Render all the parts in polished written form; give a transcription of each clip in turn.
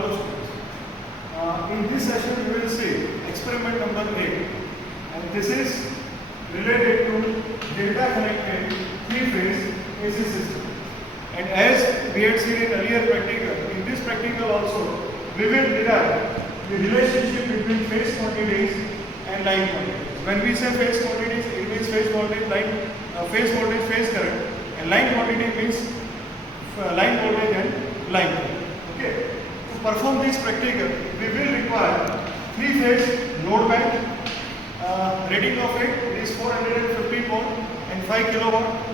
Hello students. In this session we will see experiment number 8, and this is related to delta connected 3-phase AC system. And as we had seen in earlier practical, in this practical also we will derive the relationship between phase quantities and line quantities. When we say phase quantities, it means phase voltage, phase voltage, phase current, and line quantity means line voltage and line current. Okay. To perform this practical, we will require 3-phase load bank. Rating of it is 450 volt and 5 kilowatt.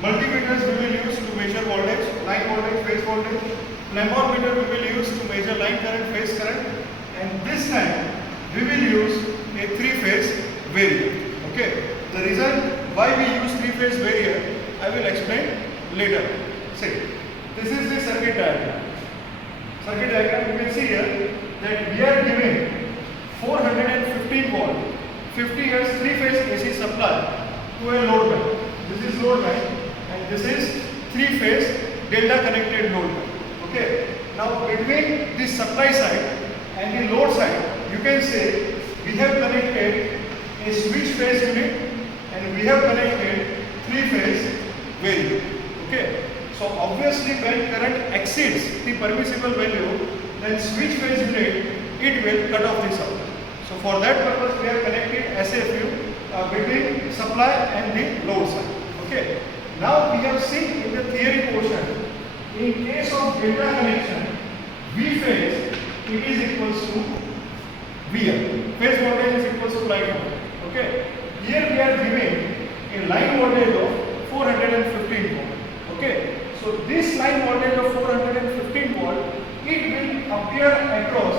Multimeters we will use to measure voltage, line voltage, phase voltage. Phlebometer we will use to measure line current, phase current. And this time we will use a 3-phase variac. Okay. The reason why we use 3-phase variac, I will explain later. See, this is the circuit diagram. Circuit diagram, you can see here that we are giving 415 volt, 50 years 3-phase AC supply to a load bank. This is load bank and this is 3-phase delta connected load bank. Okay. Now between the supply side and the load side, you can say we have connected a switch phase unit and we have connected 3-phase variac. Okay. So obviously when current exceeds the permissible value, then switch phase unit, it will cut off the supply. So for that purpose we have connected SFU between supply and the load side. Okay. Now we have seen in the theory portion, in case of delta connection, V phase it is equals to VM. Phase voltage is equals to line voltage. Okay. Here we are giving a line voltage of 415 volt. Okay. So this line voltage of 415 volt, it will appear across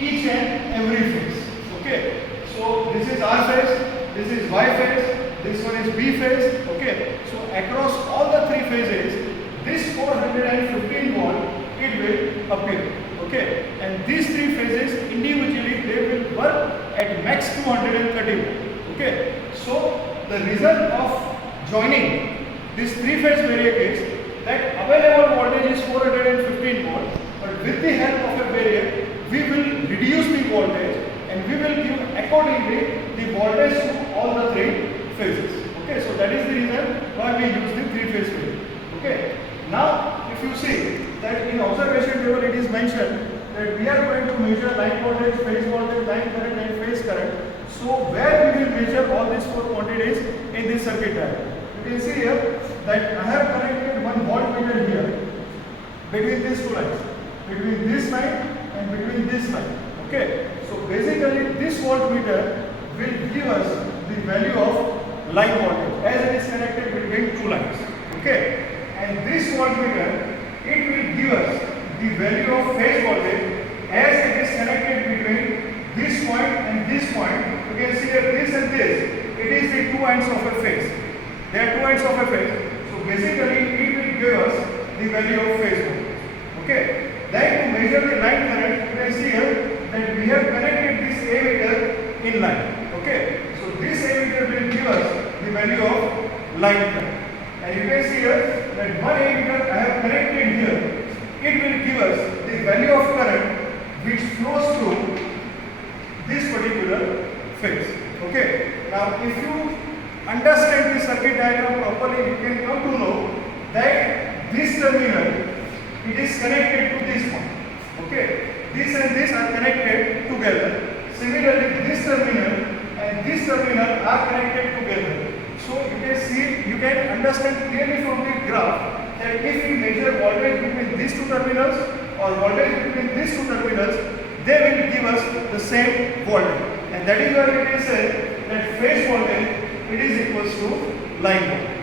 each and every phase. Okay. So this is R phase, this is Y phase, this one is B phase. Okay. So across all the 3 phases, this 415 volt, it will appear. Okay. And these 3 phases individually, they will work at max 230 volt. Okay. So the result of joining this 3-phase variac is that available voltage is 415 volt, but with the help of a variac, we will reduce the voltage and we will give accordingly the voltage to all the 3 phases. Okay, so that is the reason why we use the 3-phase variac. Okay, now if you see that in observation table it is mentioned that we are going to measure line voltage, phase voltage, line current and phase current. So where we will measure all these 4 quantities in this circuit diagram. You can see here that I have connected one voltmeter here between these 2 lines, between this line and between this line. Okay, so basically this voltmeter will give us the value of line voltage as it is connected between 2 lines. Okay, and this voltmeter, it will give us the value of phase voltage as it is connected between this point and this point. You can see that this and this, it is the 2 ends of a phase. There are 2 ends of a phase. So basically it will give us the value of phase voltage. Okay. Then to measure the line current, you can see here that we have connected this ammeter in line. Okay. So this ammeter will give us the value of line current. And you can see here that one ammeter I have connected here. It will give us the value of current which flows through this particular phase. Okay. Now if you understand the circuit diagram properly, you can come to know that this terminal, it is connected to this one. Okay, this and this are connected together. Similarly, this terminal and this terminal are connected together. So you can see, you can understand clearly from the graph that if we measure voltage between these 2 terminals or voltage between these 2 terminals, they will give us the same voltage. And that is why we can say that phase voltage, it is equals to line voltage.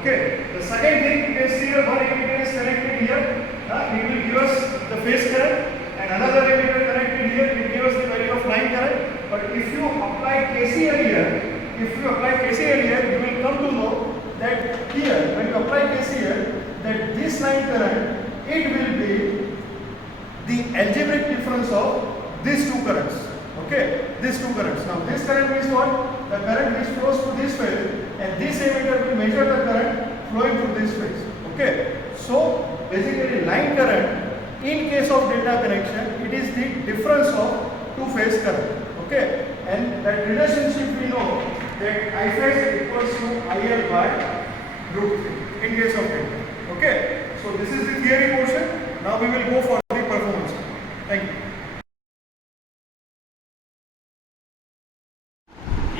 Okay. The second thing, you can see here one ammeter is connected here. It will give us the phase current, and another ammeter connected here will give us the value of line current. But if you apply KCL here, you will come to know that here, when you apply KCL, that this line current, it will be the algebraic difference of these 2 currents. Okay, these 2 currents. Now this current means what? The current which flows through this phase, and this ammeter will measure the current flowing through this phase. Okay, so basically line current In case of delta connection, it is the difference of two phase current. Okay, and that relationship we know that I phase equals to IL by root 3 in case of delta. Okay, so this is the theory portion. Now we will go for the performance. Thank you.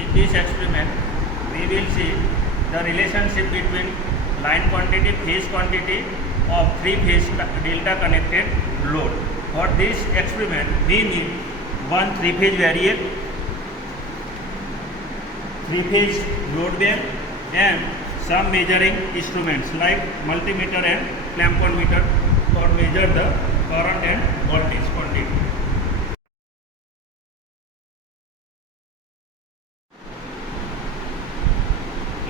In this experiment, we will see the relationship between line quantity, phase quantity of three-phase delta connected load. For this experiment, we need one three-phase variac, three-phase load bank, and some measuring instruments like multimeter and clampon meter for measure the current and voltage quantity.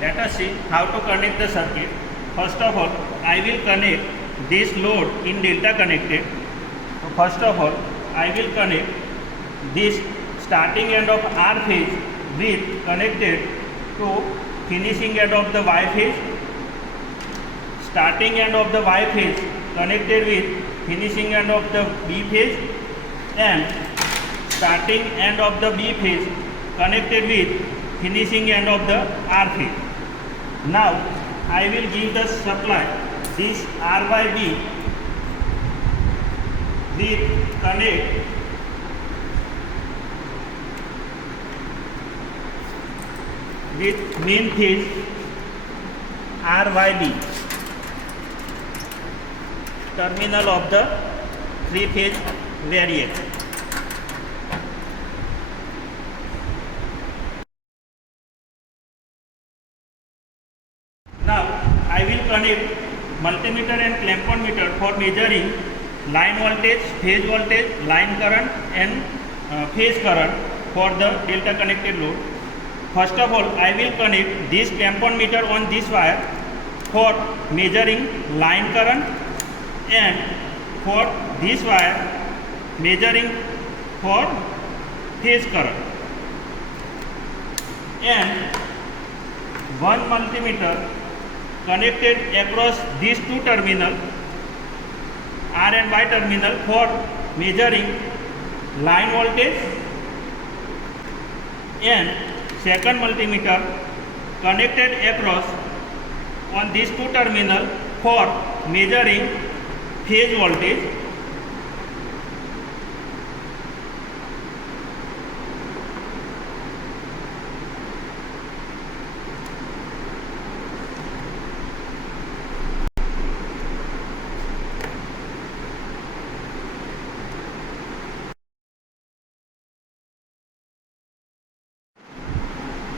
Let us see how to connect the circuit. First of all, I will connect this load in delta connected. So first of all, I will connect this starting end of R phase with connected to finishing end of the Y phase. Starting end of the Y phase connected with finishing end of the B phase, and starting end of the B phase connected with finishing end of the R phase. Now I will give the supply this R by B with connect with main phase R by B terminal of the three phase variac. Now I will connect multimeter and clampon meter for measuring line voltage, line current and phase current for the delta connected load. First of all, I will connect this clampon meter on this wire for measuring line current, and for this wire measuring for phase current, and one multimeter connected across these two terminals, R and Y terminal, for measuring line voltage, and second multimeter connected across on these two terminals for measuring phase voltage.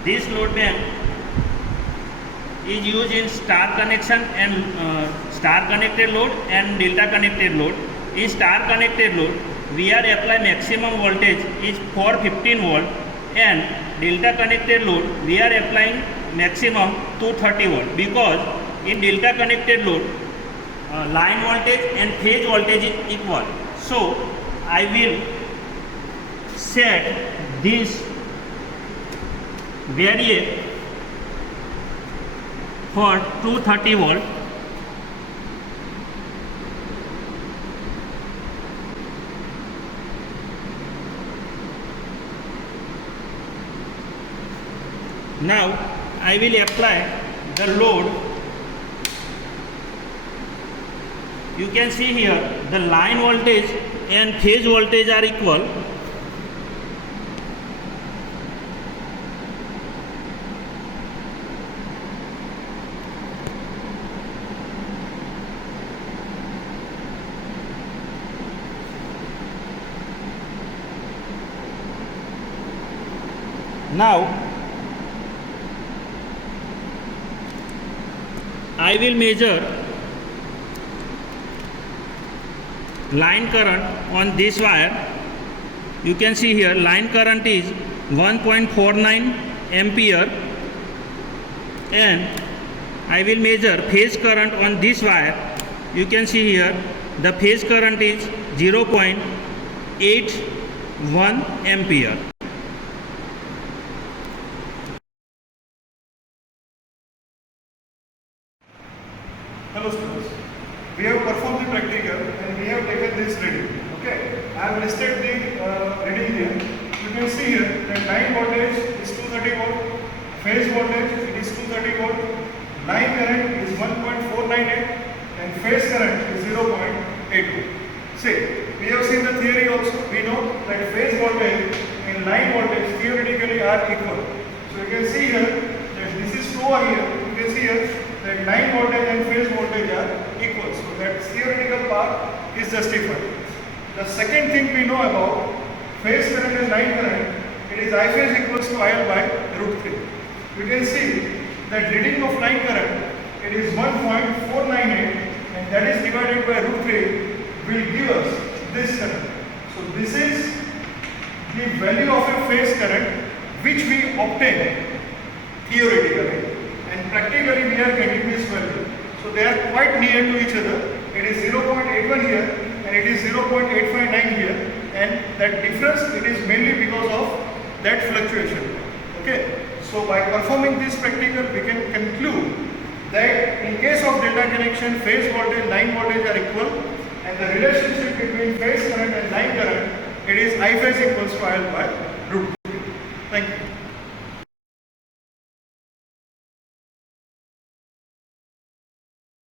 This load bank is used in star connection and star connected load and delta connected load. In star connected load, we are apply maximum voltage is 415 volt, and delta connected load we are applying maximum 230 volt, because in delta connected load line voltage and phase voltage is equal. So I will set this variac for 230 volt. Now I will apply the load. You can see here the line voltage and phase voltage are equal. Now I will measure line current on this wire. You can see here line current is 1.49 ampere, and I will measure phase current on this wire. You can see here the phase current is 0.81 ampere. Hello students, we have performed the practical and we have taken this phase voltage it is 230 volt, line current is 1.498 and phase current is 0.82. See, we have seen the theory also. We know that phase voltage and line voltage theoretically are equal. So you can see here that this is true over here. You can see here that line voltage and phase voltage are equal. So that theoretical part is justified. The second thing we know about phase current and line current, it is I phase equals to IL by root 3. You can see that reading of line current, it is 1.498 and that is divided by root 3 will give us this current. So this is the value of a phase current which we obtain theoretically, and practically we are getting this value. So they are quite near to each other. It is 0.81 here and it is 0.859 here, and that difference it is mainly because of that fluctuation. Okay, so by performing this practical we can conclude that in case of delta connection, phase voltage, line voltage are equal, and the relationship between phase current and line current, it is I phase equals to IL by root 3. Thank you.